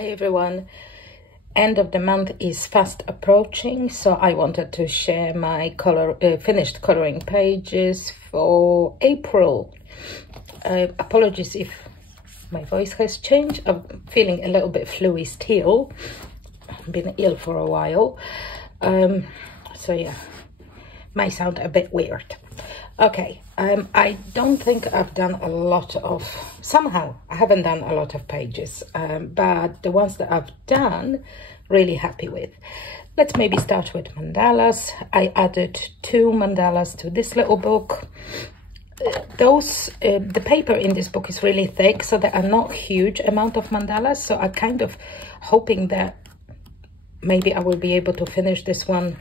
Hi everyone. End of the month is fast approaching, so I wanted to share my finished coloring pages for April. Apologies if my voice has changed. I'm feeling a little bit fluey still. I've been ill for a while. So yeah, might sound a bit weird. Okay, I don't think I've done a lot of, somehow I haven't done a lot of pages, but the ones that I've done, really happy with. Let's maybe start with mandalas. I added 2 mandalas to this little book. The paper in this book is really thick, so there are not huge amount of mandalas, so I'm kind of hoping that maybe I will be able to finish this one.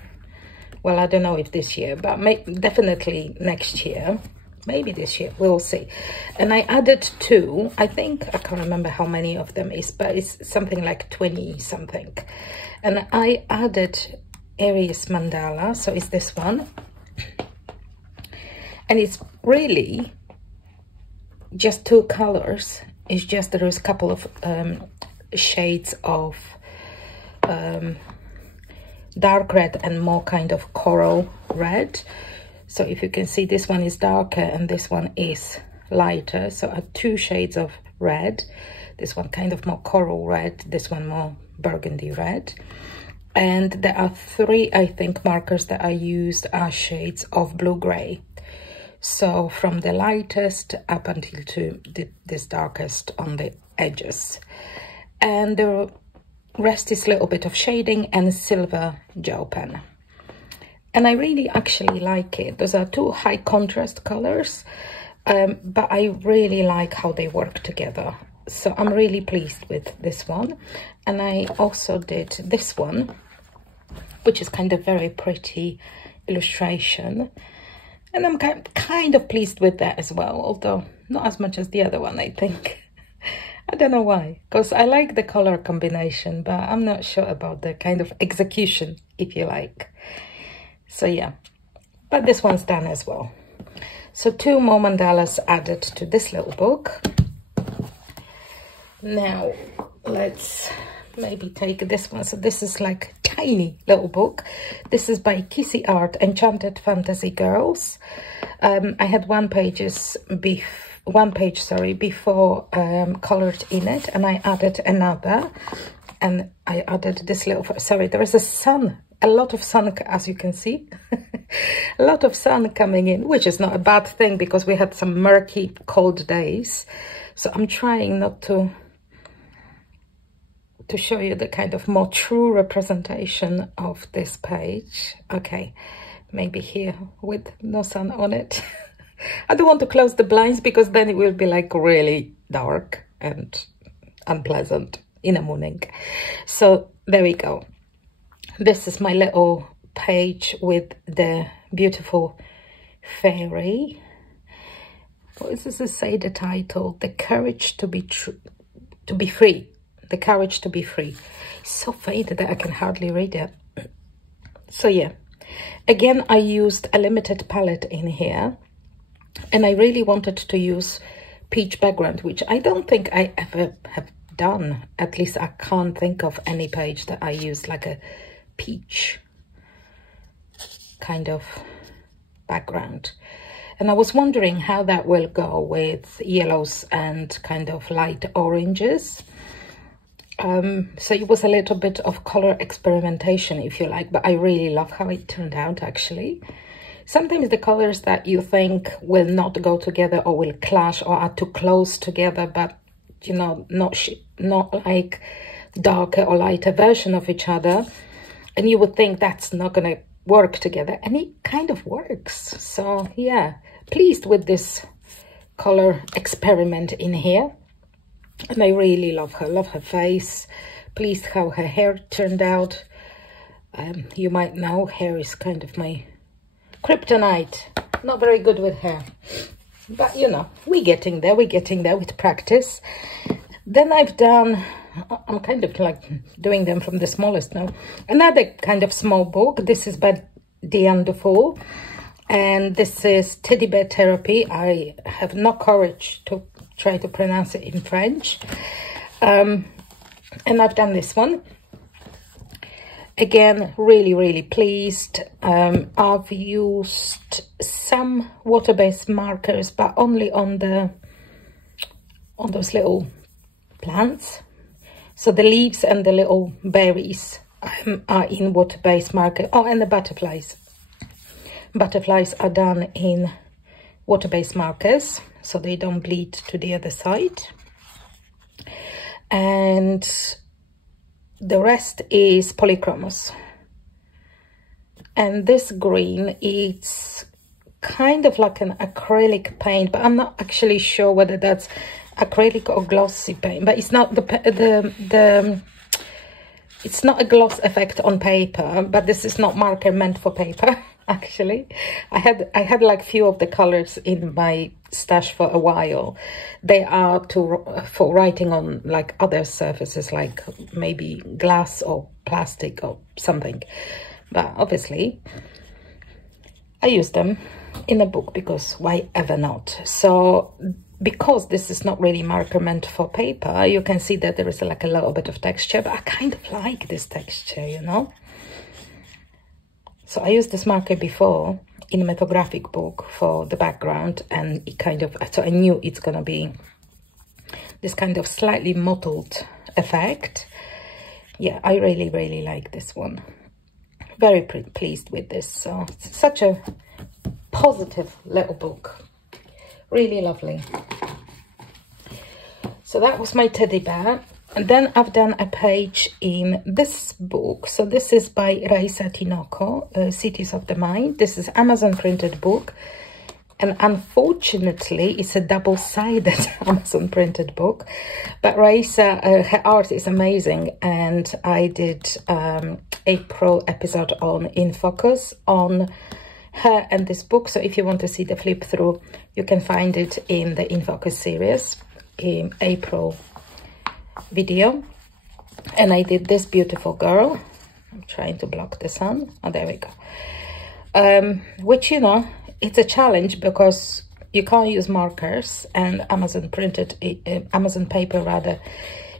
Well, I don't know if this year, but definitely next year. Maybe this year, we'll see. And I added 2. I think, I can't remember how many of them is, but it's something like 20 something. And I added Aries mandala, so it's this one. And it's really just 2 colors. It's just, there is a couple of shades of dark red and more kind of coral red. So if you can see, this one is darker and this one is lighter, so 2 shades of red. This one kind of more coral red, this one more burgundy red. And there are 3, I think, markers that I used are shades of blue-gray, so from the lightest up until to this darkest on the edges. And the rest is a little bit of shading and silver gel pen. And I really actually like it. Those are 2 high contrast colors, but I really like how they work together. So I'm really pleased with this one. And I also did this one, which is kind of very pretty illustration. And I'm kind of pleased with that as well, although not as much as the other one, I think. I don't know why, because I like the color combination, but I'm not sure about the kind of execution, if you like. So yeah, but this one's done as well. So 2 more mandalas added to this little book. Now let's maybe take this one. So this is like a tiny little book. This is by Kissy Art, Enchanted Fantasy Girls. I had one page before colored in it, and I added another, and I added this little, sorry, there is a lot of sun, as you can see. A lot of sun coming in, which is not a bad thing because we had some murky, cold days. So I'm trying not to show you the kind of more true representation of this page. Okay, maybe here with no sun on it. I don't want to close the blinds because then it will be like really dark and unpleasant in the morning. So there we go. This is my little page with the beautiful fairy. What does this say, the title? The courage to be free. The courage to be free. It's so faded that I can hardly read it. So yeah, again, I used a limited palette in here. And I really wanted to use peach background, which I don't think I ever have done. At least I can't think of any page that I used like a peach kind of background. And I was wondering how that will go with yellows and kind of light oranges. So it was a little bit of color experimentation, if you like, but I really love how it turned out actually. Sometimes the colors that you think will not go together or will clash or are too close together, but, you know, not like darker or lighter version of each other. And you would think that's not going to work together. And it kind of works. So, yeah, pleased with this color experiment in here. And I really love her face. Pleased how her hair turned out. You might know hair is kind of my kryptonite. Not very good with hair, but you know, we're getting there with practice. Then I've done, I'm kind of like doing them from the smallest now, another kind of small book. This is by Diane Dufour, and this is Teddy Bear Therapy. I have no courage to try to pronounce it in French. And I've done this one. Again, really pleased. I've used some water-based markers, but only on those little plants. So the leaves and the little berries are in water-based marker. Oh, and the butterflies. Butterflies are done in water-based markers, so they don't bleed to the other side. And the rest is polychromos. And this green, it's kind of like an acrylic paint, but I'm not actually sure whether that's acrylic or glossy paint. But it's not it's not a gloss effect on paper, but this is not marker meant for paper. Actually, I had like few of the colors in my stash for a while. They are for writing on like other surfaces, like maybe glass or plastic or something. But obviously, I use them in a book because why ever not? So because this is not really marker meant for paper, you can see that there is like a little bit of texture, but I kind of like this texture, you know. So I used this marker before in a mythographic book for the background, and it kind of, so I knew it's gonna be this kind of slightly mottled effect. Yeah, I really like this one. Very pleased with this. So it's such a positive little book. Really lovely. So that was my teddy bear. And then I've done a page in this book. So this is by Raisa Tinoco, Cities of the Mind. This is Amazon printed book. And unfortunately, it's a double-sided Amazon printed book. But Raisa, her art is amazing. And I did April episode on In Focus on her and this book. So if you want to see the flip through, you can find it in the In Focus series in April video. And I did this beautiful girl. I'm trying to block the sun. Oh, there we go. Which, you know, it's a challenge because you can't use markers, and Amazon printed, Amazon paper rather,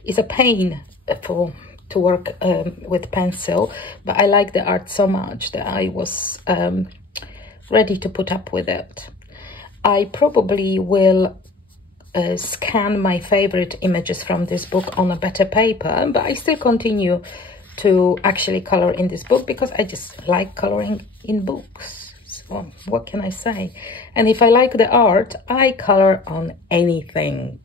is a pain to work with pencil. But I like the art so much that I was ready to put up with it. I probably will scan my favorite images from this book on a better paper, but I still continue to actually color in this book because I just like coloring in books. So what can I say? And if I like the art, I color on anything,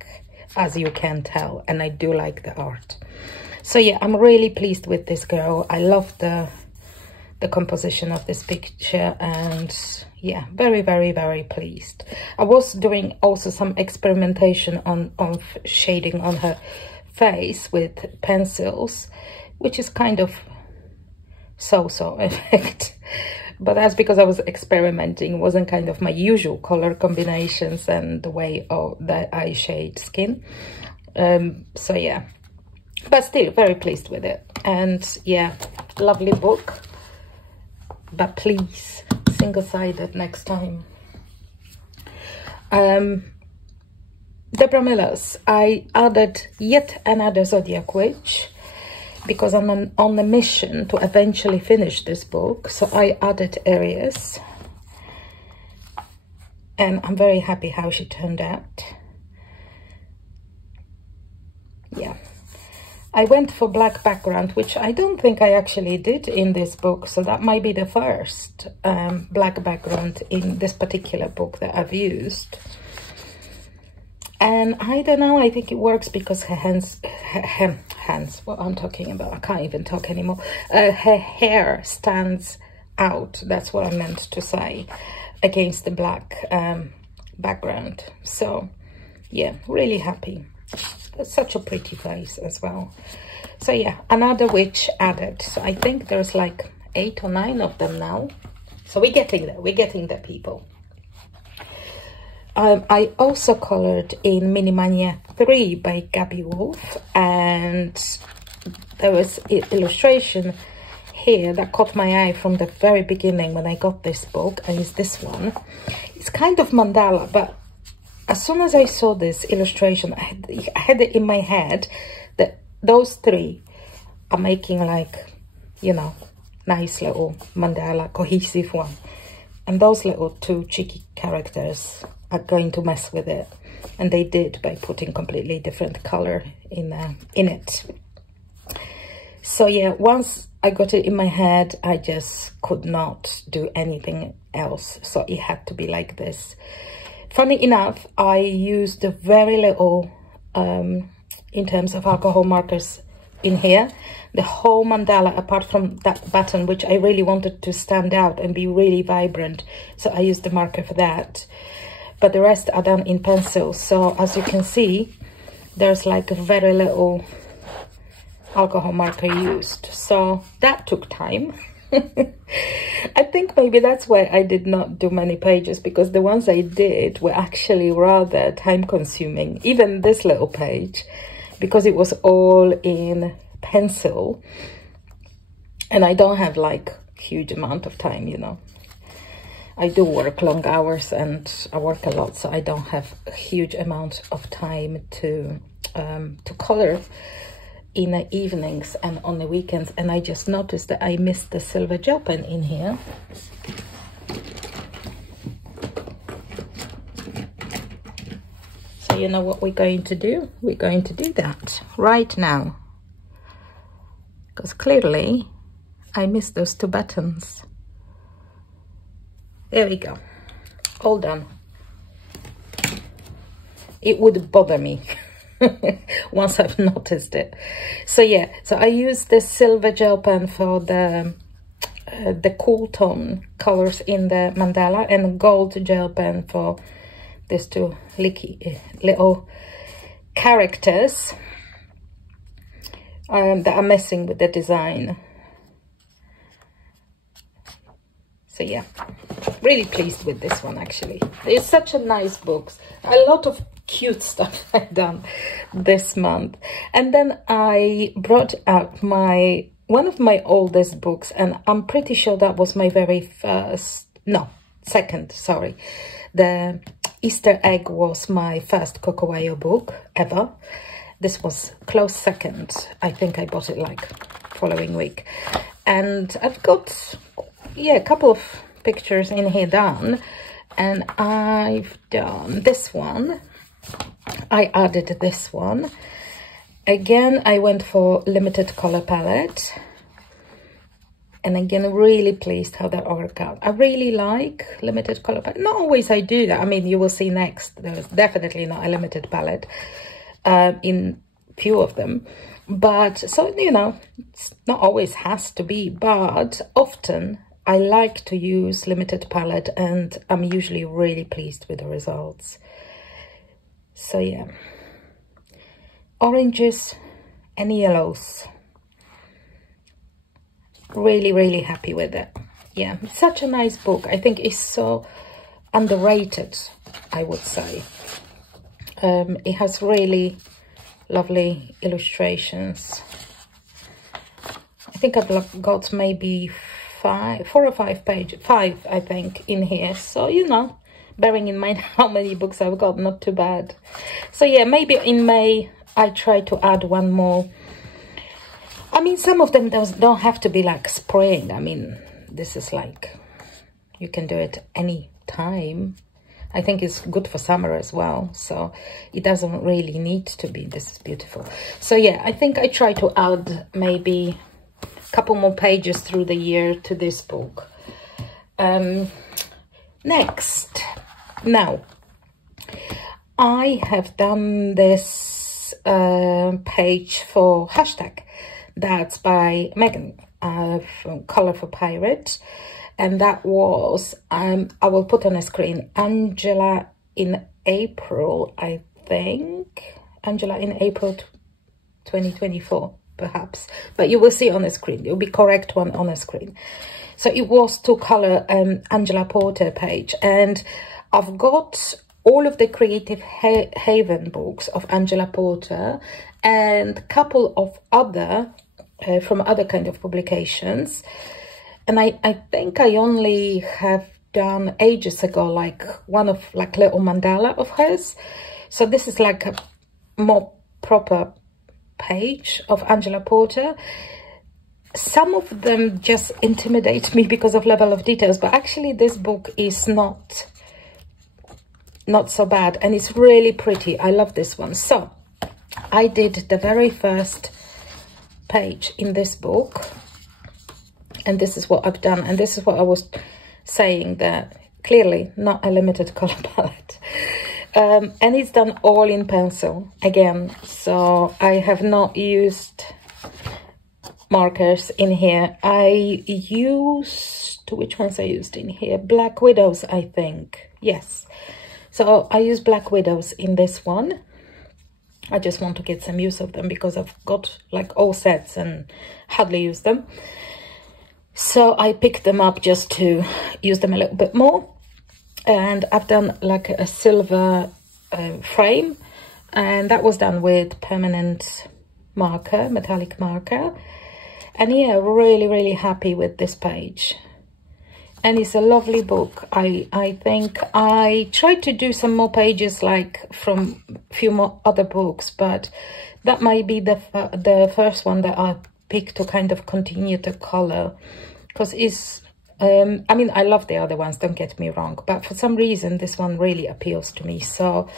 as you can tell, and I do like the art. So yeah, I'm really pleased with this girl. I love the composition of this picture, and yeah, very pleased. I was doing also some experimentation on shading on her face with pencils, which is kind of so-so effect. But that's because I was experimenting. It wasn't kind of my usual color combinations and the way that I shade skin. So yeah, but still very pleased with it. And yeah, lovely book. But please, single-sided next time. The Mandalas, I added yet another zodiac witch because I'm on a mission to eventually finish this book. So I added Aries, and I'm very happy how she turned out. Yeah. I went for black background, which I don't think I actually did in this book. So that might be the first black background in this particular book that I've used. And I don't know, I think it works because her hands, what I'm talking about, I can't even talk anymore. Her hair stands out, that's what I meant to say, against the black background. So yeah, really happy. Such a pretty face as well. So yeah, another witch added. So I think there's like 8 or 9 of them now. So we're getting there, people. I also colored in Mania 3 by Gabby Wolf, and there was an illustration here that caught my eye from the very beginning when I got this book, and it's this one. It's kind of mandala, but as soon as I saw this illustration, I had it in my head that those three are making like, you know, nice little mandala, cohesive one. And those little two cheeky characters are going to mess with it. And they did by putting completely different color in it. So yeah, once I got it in my head, I just could not do anything else. So it had to be like this. Funny enough, I used very little in terms of alcohol markers in here. The whole mandala, apart from that button, which I really wanted to stand out and be really vibrant. So I used the marker for that. But the rest are done in pencil. So as you can see, there's like a very little alcohol marker used. So that took time. I think maybe that's why I did not do many pages, because the ones I did were actually rather time consuming. Even this little page, because it was all in pencil and I don't have like huge amount of time, you know. I do work long hours and I work a lot, so I don't have a huge amount of time to color in the evenings and on the weekends. And I just noticed that I missed the silver gel pen in here. So you know what we're going to do? We're going to do that right now, because clearly I missed those two buttons. There we go, all done. It would bother me once I've noticed it. So yeah, so I use the silver gel pen for the cool tone colors in the mandala, and gold gel pen for these two little characters that are messing with the design. So yeah, really pleased with this one actually. It's such a nice book. A lot of cute stuff I've done this month. And then I brought out one of my oldest books, and I'm pretty sure that was my very second, sorry. The Easter Egg was my first Cocowayo book ever. This was close second. I think I bought it like following week. And I've got, yeah, a couple of pictures in here done. And I've done this one. I added this one. Again, I went for limited color palette. And again, really pleased how that worked out. I really like limited color palette. Not always I do that. I mean, you will see next. There's definitely not a limited palette in few of them. But, so, you know, it's not always has to be. But often I like to use limited palette, and I'm usually really pleased with the results. So, yeah. Oranges and yellows. Really, really happy with it. Yeah, it's such a nice book. I think it's so underrated, I would say. It has really lovely illustrations. I think I've got maybe 4 or 5 pages, 5 I think, in here. So, you know, bearing in mind how many books I've got, not too bad. So yeah, maybe in May I try to add one more. I mean, some of them don't have to be like spraying. I mean, this is like, you can do it any time. I think it's good for summer as well. So it doesn't really need to be. This is beautiful. So yeah, I think I try to add maybe a couple more pages through the year to this book. Next, now, I have done this page for hashtag. That's by Megan from Color for Pirate. And that was, I will put on a screen, Angela in April, I think. Angela in April 2024, perhaps. But you will see on the screen. It will be correct one on the screen. So it was to color Angela Porter page. And I've got all of the Creative Haven books of Angela Porter and a couple of other from other kind of publications. And I think I only have done ages ago, like one of like little mandala of hers. So this is like a more proper page of Angela Porter. Some of them just intimidate me because of level of details, but actually this book is not so bad, and it's really pretty. I love this one. So I did the very first page in this book, and this is what I've done, and this is what I was saying, that clearly not a limited color palette. And it's done all in pencil again, so I have not used markers in here. I used, which ones I used in here? Black Widows, I think. Yes. So I use Black Widows in this one. I just want to get some use of them because I've got like all sets and hardly use them. So I picked them up just to use them a little bit more. And I've done like a silver frame, and that was done with permanent marker, metallic marker. And yeah, really happy with this page, and it's a lovely book. I think I tried to do some more pages like from a few more other books, but that might be the first one that I picked to kind of continue the color, because it's I mean, I love the other ones, don't get me wrong, but for some reason this one really appeals to me. So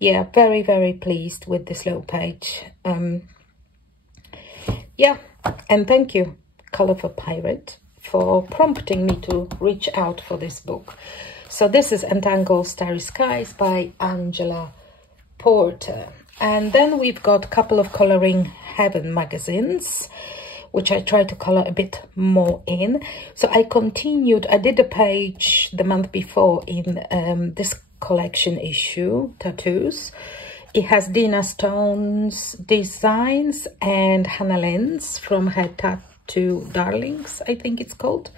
yeah, very pleased with this little page. Yeah, and thank you, Colourful Pirate, for prompting me to reach out for this book. So this is Entangled Starry Skies by Angela Porter. And then we've got a couple of Colouring Heaven magazines, which I try to colour a bit more in. So I continued, I did a page the month before in this collection issue, Tattoos. It has Dina Stone's designs and Hannah Lynn's from her Tattoo Darlings, I think it's called.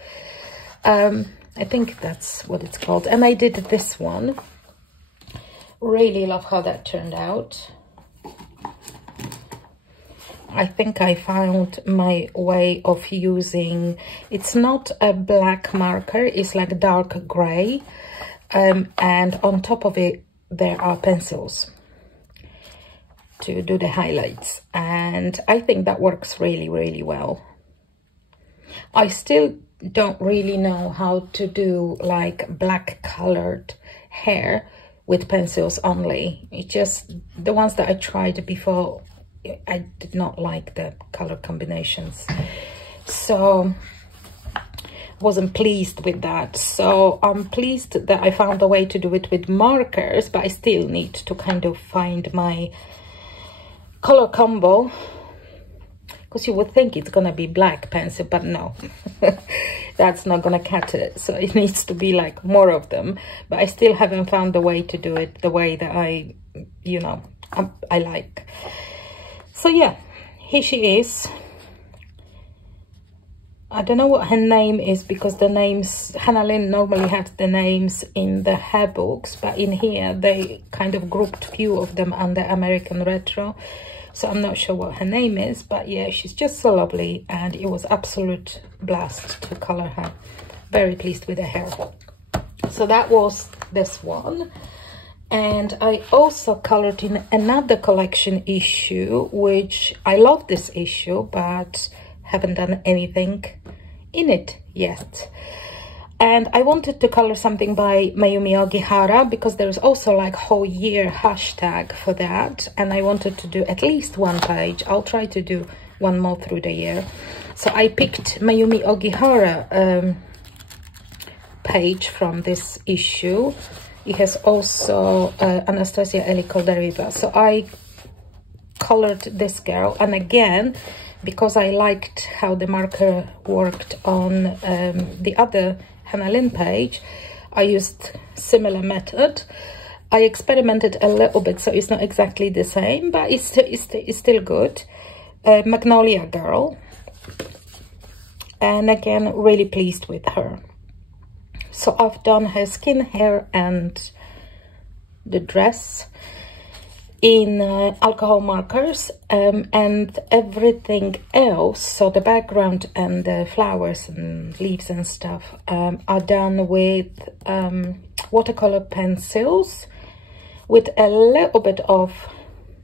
I think that's what it's called. And I did this one. Really love how that turned out. I think I found my way of using, it's not a black marker, it's like dark grey. And on top of it, there are pencils to do the highlights, and I think that works really well. I still don't really know how to do like black colored hair with pencils only. It's just the ones that I tried before, I did not like the color combinations, so wasn't pleased with that. So I'm pleased that I found a way to do it with markers, but I still need to kind of find my color combo, because you would think it's gonna be black pencil, but no. That's not gonna cut it, so it needs to be like more of them, but I still haven't found a way to do it the way that I like. So yeah, here she is. I don't know what her name is, because the names, Hannah Lynn normally had the names in the her books, but in here they kind of grouped few of them under American Retro, so I'm not sure what her name is, but yeah, she's just so lovely, and it was absolute blast to color her. Very pleased with the hair. So that was this one. And I also colored in another collection issue, which I love this issue, but haven't done anything in it yet. And I wanted to color something by Mayumi Ogihara, because there's also like whole year hashtag for that, and I wanted to do at least one page. I'll try to do one more through the year. So I picked Mayumi Ogihara page from this issue. It has also Anastasia Eli Koldariva. So I colored this girl, and again, because I liked how the marker worked on the other Hannah Lynn page, I used similar method. I experimented a little bit, so it's not exactly the same, but it's still good. Magnolia girl, and again, really pleased with her. So I've done her skin, hair, and the dress in alcohol markers, and everything else, so the background and the flowers and leaves and stuff, are done with watercolor pencils with a little bit of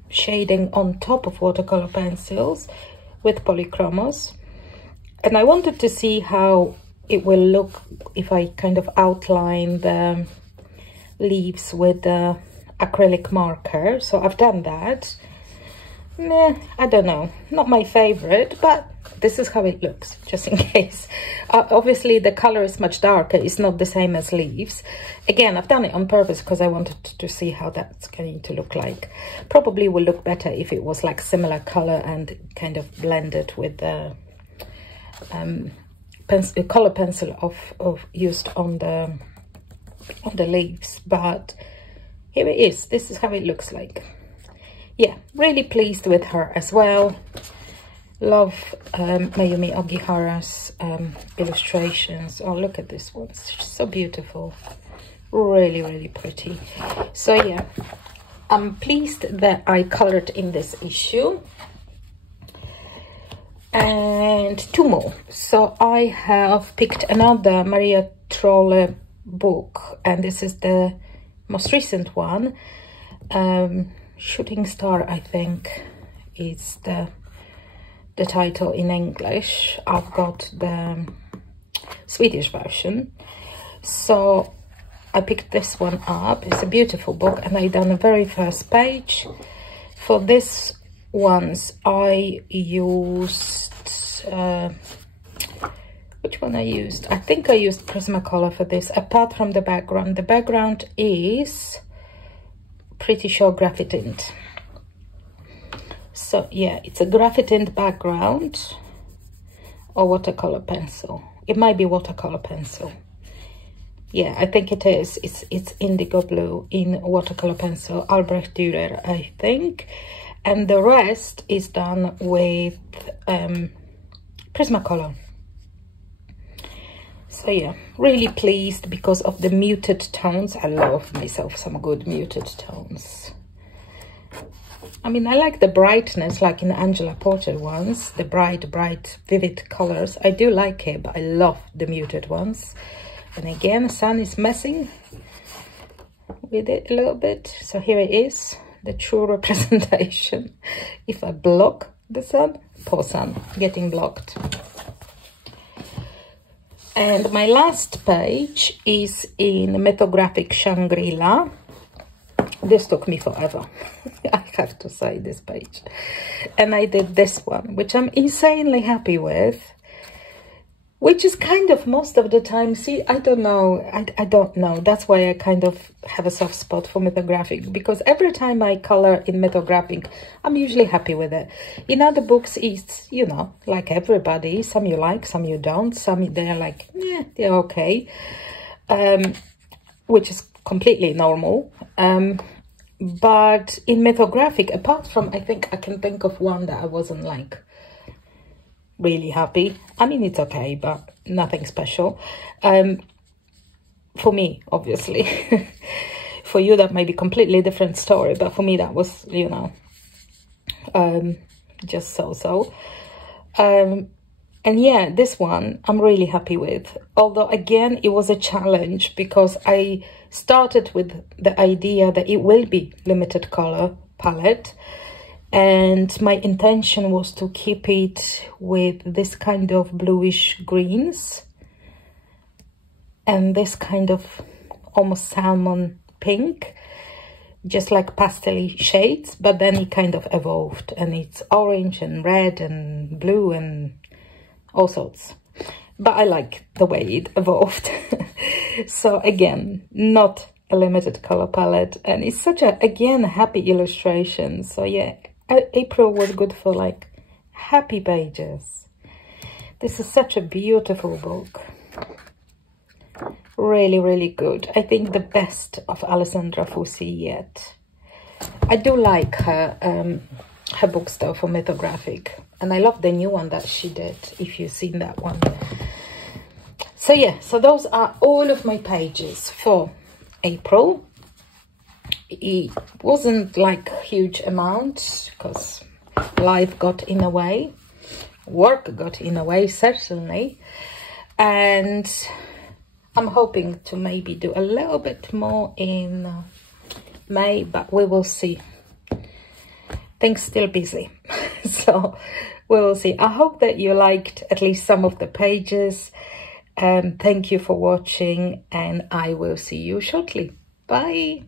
shading on top of watercolor pencils with polychromos, and I wanted to see how it will look if I kind of outline the leaves with the acrylic marker. So I've done that. I don't know, not my favorite, but this is how it looks, just in case. Obviously the color is much darker, it's not the same as leaves. Again, I've done it on purpose because I wanted to see how that's going to look like. Probably will look better if it was like similar color and kind of blended with the color pencil of used on the leaves. But here it is, this is how it looks like. Yeah, really pleased with her as well. Love Mayumi Ogihara's illustrations. Oh, look at this one, it's just so beautiful. Really, really pretty. So yeah, I'm pleased that I colored in this issue. And two more. So I have picked another Maria Trolle book, and this is the most recent one. Shooting Star, I think, is the title in English. I've got the Swedish version, so I picked this one up. It's a beautiful book, and I done the very first page. For this ones I used which one I used? I think I used Prismacolor for this, apart from the background. The background is pretty sure graphitint. So yeah, it's a graphitint background or watercolor pencil. It might be watercolor pencil. Yeah, I think it is. It's indigo blue in watercolor pencil, Albrecht Dürer, I think. And the rest is done with Prismacolor. So yeah, really pleased because of the muted tones. I love myself some good muted tones. I mean, I like the brightness, like in Angela Porter ones, the bright, vivid colors. I do like it, but I love the muted ones. And again, sun is messing with it a little bit. So here it is, the true representation. If I block the sun, poor sun, getting blocked. And my last page is in mythographic Shangrila. This took me forever, I have to say, this page. And I did this one, which I'm insanely happy with, which is kind of most of the time, see, I don't know. That's why I kind of have a soft spot for mythographic, because every time I color in mythographic, I'm usually happy with it. In other books, it's, you know, like everybody, some you like, some you don't, some they're like, yeah, they're okay, which is completely normal. But in mythographic, apart from, I think I can think of one that I wasn't like really happy. I mean, it's okay, but nothing special. For me, obviously. For you, that might be a completely different story, but for me, that was, you know, just so. And yeah, this one I'm really happy with. Although, again, it was a challenge because I started with the idea that it will be limited color palette. And my intention was to keep it with this kind of bluish greens and this kind of almost salmon pink, just like pastel shades, but then it kind of evolved and it's orange and red and blue and all sorts. But I like the way it evolved. So again, not a limited color palette, and it's such a, again, happy illustration. So yeah, April was good for like happy pages. This is such a beautiful book. Really, really good. I think the best of Alessandra Fusi yet. I do like her her books though for mythographic, and I love the new one that she did, if you've seen that one. So yeah, so those are all of my pages for April. It wasn't like a huge amount because life got in the way, work got in the way, certainly, and I'm hoping to maybe do a little bit more in May, but we will see. things still busy. So we'll see. I hope that you liked at least some of the pages. Thank you for watching, and I will see you shortly. Bye.